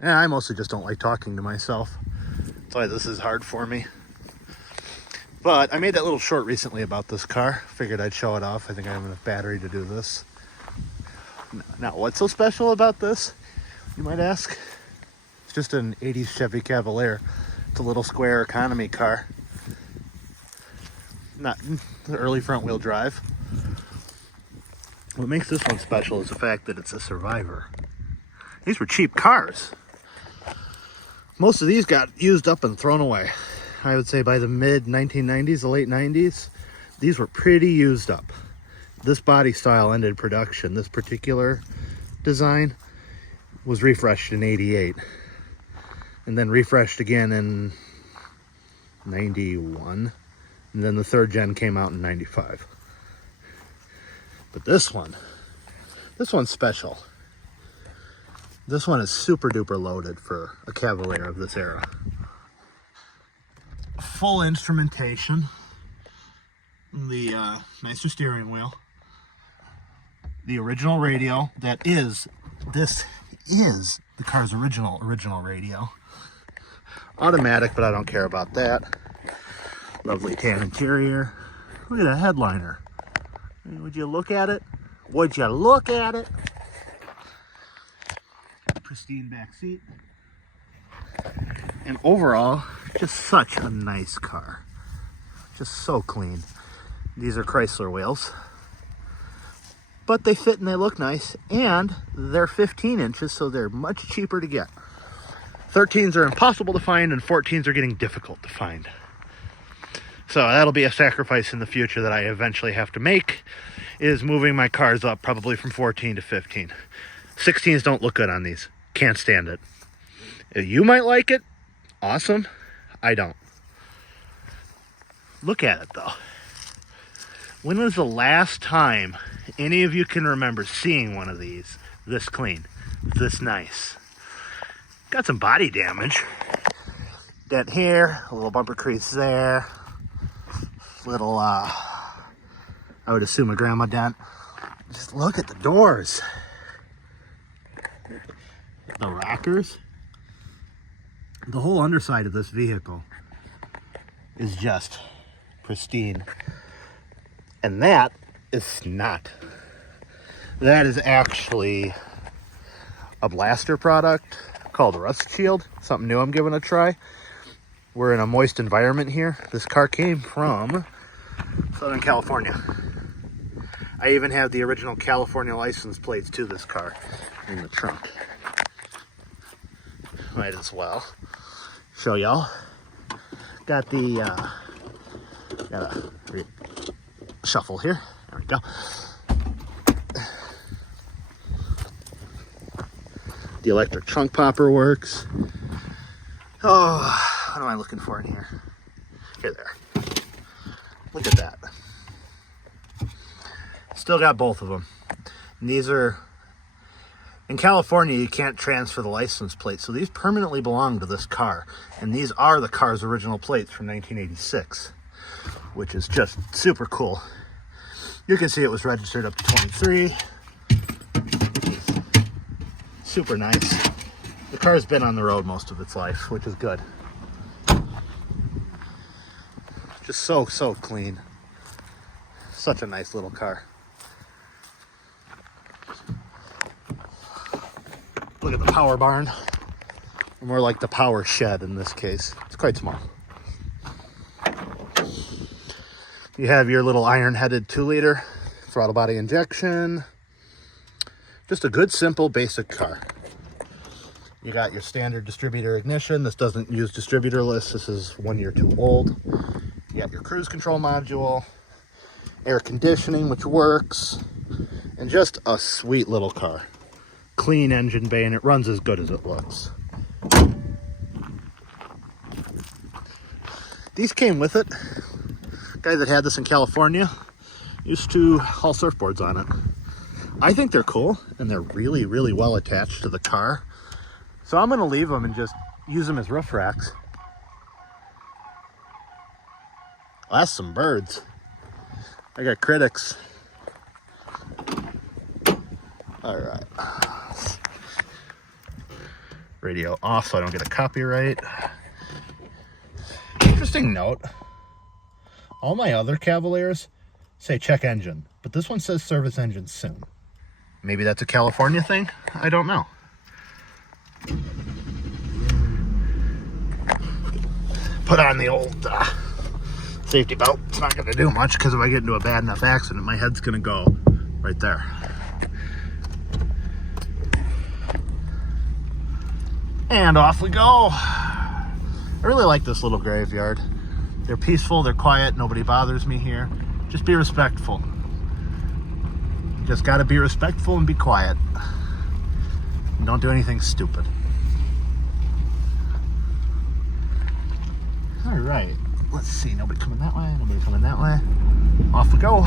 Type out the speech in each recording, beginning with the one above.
And I mostly just don't like talking to myself. That's why this is hard for me. But I made that little short recently about this car. Figured I'd show it off. I think I have enough battery to do this. Now, what's so special about this, you might ask? It's just an 80s Chevy Cavalier. It's a little square economy car. Not the early front wheel drive. What makes this one special is the fact that it's a Survivor. These were cheap cars. Most of these got used up and thrown away. I would say by the mid 1990s, the late 90s, these were pretty used up. This body style ended production. This particular design was refreshed in 88 and then refreshed again in 91. And then the third gen came out in 95. But this one's special. This one is super duper loaded for a Cavalier of this era. Full instrumentation. The nicer steering wheel. The original radio this is the car's original radio. Automatic, but I don't care about that. Lovely tan interior. Look at that headliner. Would you look at it? Would you look at it? Pristine back seat. And overall, just such a nice car. Just so clean. These are Chrysler wheels. But they fit and they look nice. And they're 15 inches, so they're much cheaper to get. 13s are impossible to find, and 14s are getting difficult to find. So that'll be a sacrifice in the future that I eventually have to make, is moving my cars up probably from 14 to 15. 16s don't look good on these. Can't stand it. You might like it. Awesome. I don't. Look at it though. When was the last time any of you can remember seeing one of these this clean, this nice? Got some body damage. Dent here, a little bumper crease there. Little, I would assume a grandma dent. Just look at the doors. The rockers. The whole underside of this vehicle is just pristine. And that is not. That is actually a blaster product called Rust Shield. Something new I'm giving a try. We're in a moist environment here. This car came from Southern California. I even have the original California license plates to this car in the trunk. Might as well show y'all. Got the gotta shuffle here. There we go. The electric trunk popper works. Oh, what am I looking for in here? Here, there. Look at that. Still got both of them. And these are, in California, you can't transfer the license plate, so these permanently belong to this car. And these are the car's original plates from 1986, which is just super cool. You can see it was registered up to 23. Super nice. The car's been on the road most of its life, which is good. Just so clean. Such a nice little car. Look at the power barn. Or more like the power shed in this case. It's quite small. You have your little iron-headed 2-liter throttle body injection. Just a good, simple, basic car. You got your standard distributor ignition. This doesn't use distributorless. This is 1 year too old. You got your cruise control module, air conditioning, which works, and just a sweet little car. Clean engine bay, and it runs as good as it looks. These came with it. Guy that had this in California used to haul surfboards on it. I think they're cool, and they're really, really well attached to the car. So I'm going to leave them and just use them as roof racks. Well, that's some birds. I got critics. All right. Radio off so I don't get a copyright. Interesting note. All my other Cavaliers say check engine, but this one says service engine soon. Maybe that's a California thing? I don't know. Put on the old safety belt. It's not going to do much because if I get into a bad enough accident, my head's going to go right there. And off we go. I really like this little graveyard. They're peaceful, they're quiet, nobody bothers me here. Just be respectful. Just gotta be respectful and be quiet. And don't do anything stupid. All right, let's see, nobody coming that way, nobody coming that way. Off we go.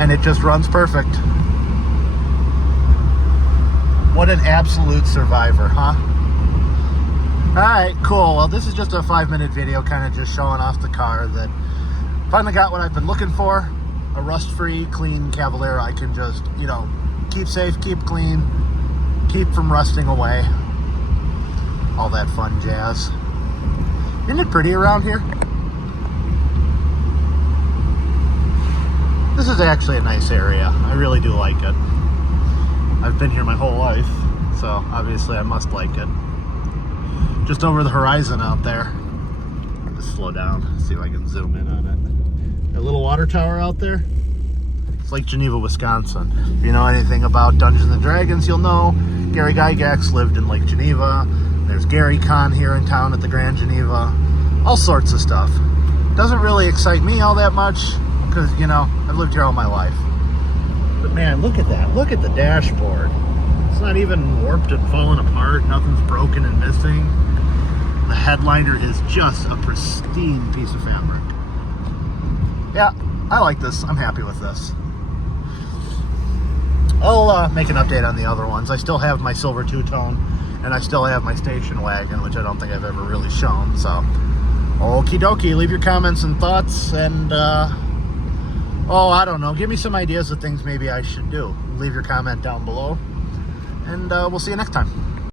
And it just runs perfect. What an absolute survivor, huh? All right, cool. Well, this is just a 5-minute video kind of just showing off the car that finally got what I've been looking for. A rust-free, clean Cavalier I can just, you know, keep safe, keep clean, keep from rusting away. All that fun jazz. Isn't it pretty around here? This is actually a nice area. I really do like it. I've been here my whole life, so obviously I must like it. Just over the horizon out there. Just slow down, see if I can zoom in on it. That little water tower out there, it's Lake Geneva, Wisconsin. If you know anything about Dungeons and Dragons, you'll know Gary Gygax lived in Lake Geneva. There's Gary Con here in town at the Grand Geneva. All sorts of stuff. Doesn't really excite me all that much, because, you know, I've lived here all my life. But man, look at that. Look at the dashboard. It's not even warped and falling apart. Nothing's broken and missing. The headliner is just a pristine piece of fabric. Yeah, I like this. I'm happy with this. I'll make an update on the other ones. I still have my silver two-tone, and I still have my station wagon, which I don't think I've ever really shown. So, okie dokie. Leave your comments and thoughts, and oh, I don't know. Give me some ideas of things maybe I should do. Leave your comment down below. And we'll see you next time.